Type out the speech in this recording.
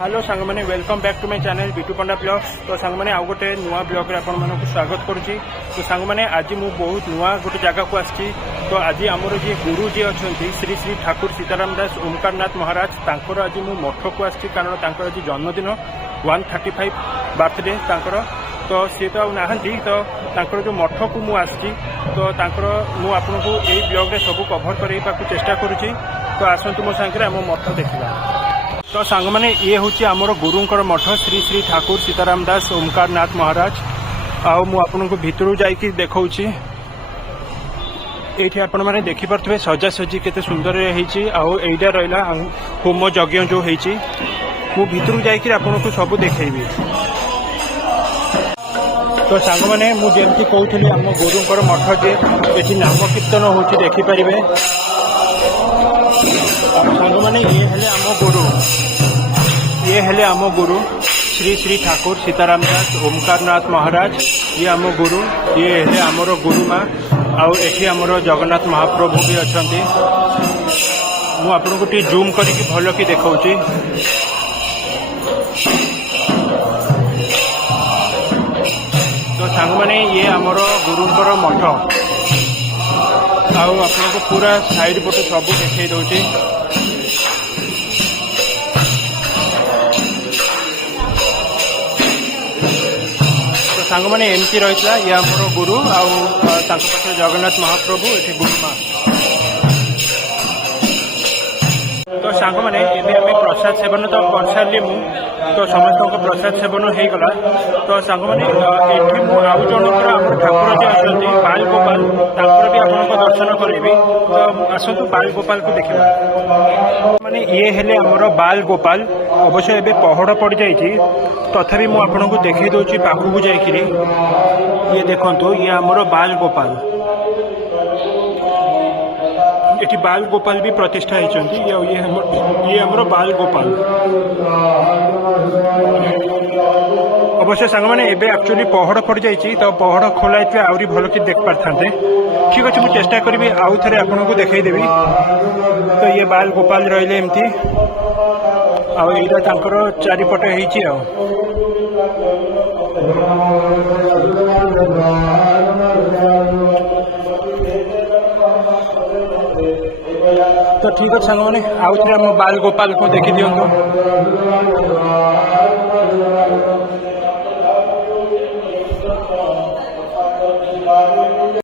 Hello सांग मैंने welcome back to my channel Bitu Panda blogs. तो सांग मैंने आउ गोटे नुआ ब्लॉग आपण मानक स्वागत करुच्ची। तो सांग मैंने आज मु बहुत नुआ गोटे जगह को आसी। तो आज आमर जी गुरु जी अच्छा श्री श्री ठाकुर सीताराम दास ओमकारनाथ महाराज तांकर आज मु मठ को आसी कारण तांकर आज जन्मदिन 135 बर्थडे तांकर। तो सी तो नहांती तो तांकर जो मठ को मु आसी तो तांकर मु आपको यही ब्लॉग रे सब कभर करने चेष्टा करुच्ची। तो आसतु मो सांगे आम मठ देखा। तो सांग मैंने ये हूँ आमर गुरुंकर मठ श्री श्री ठाकुर सीताराम दास ओमकारनाथ महाराज। आउ मुझे भितर जाकि देखा ये आपण मैंने देखिपे सजासजी केते सुंदर होईटा रहा होम यज्ञ जो होती मु भितर जाकि सब देखी। तो सांग मैंने मुझे कहती आम गुरुंकर मठ जे ये नाम कीर्तन हो देखिपारे। सांग मैंने ये हेले आम गुरु ये हेले आम गुरु श्री श्री ठाकुर सीताराम दास ओमकारनाथ महाराज। ये आम गुरु ये हेले आमर गुरु माँ आउ एठी आमर जगन्नाथ महाप्रभु भी अच्छा। मु आपको टी जूम करके भल कि देखा। तो सांग मैंने ये आमर गुरुंकर मठ आउ आपको पूरा साइड पटे सब देखई दौची। तो सांग मैंने एमती रही ये आमर गुरु आउ पाखे जगन्नाथ महाप्रभु ये गुरु माँ। तो सांग मैंने एबे आम प्रसाद सेवन तो कर सारी मु तो समस्त प्रसाद सेवन हो गला। तो सांग मैंने ये आउ जनकर आम ठाकुर जी अच्छा बाल गोपाल भी आपको दर्शन करेबी। तो आसतु बाल गोपाल को देखा। माने ये हेले आमर बाल गोपाल अवश्य एबे पहड़ पड़ जाइए तथापि मु आपको देखई दौची पाखक जाकि ये देखो ये आमर बाल गोपाल ये बाल गोपाल भी प्रतिष्ठा होती। ये आमर बाल गोपाल अवश्य सांग मैंने एबे एक्चुअली पहड़ पड़ जाइए तो पहड़ खोला आहरी भल कि देख पारे। ठीक अच्छे मुझे चेष्टा करी आउ थे आपको देखईदेवी। तो ये बाल गोपाल रही एमती आईटा चारिपटे होती। तो ठीक है सांग मैंने आउ थे आम बाल गोपाल को देखी दिंतु।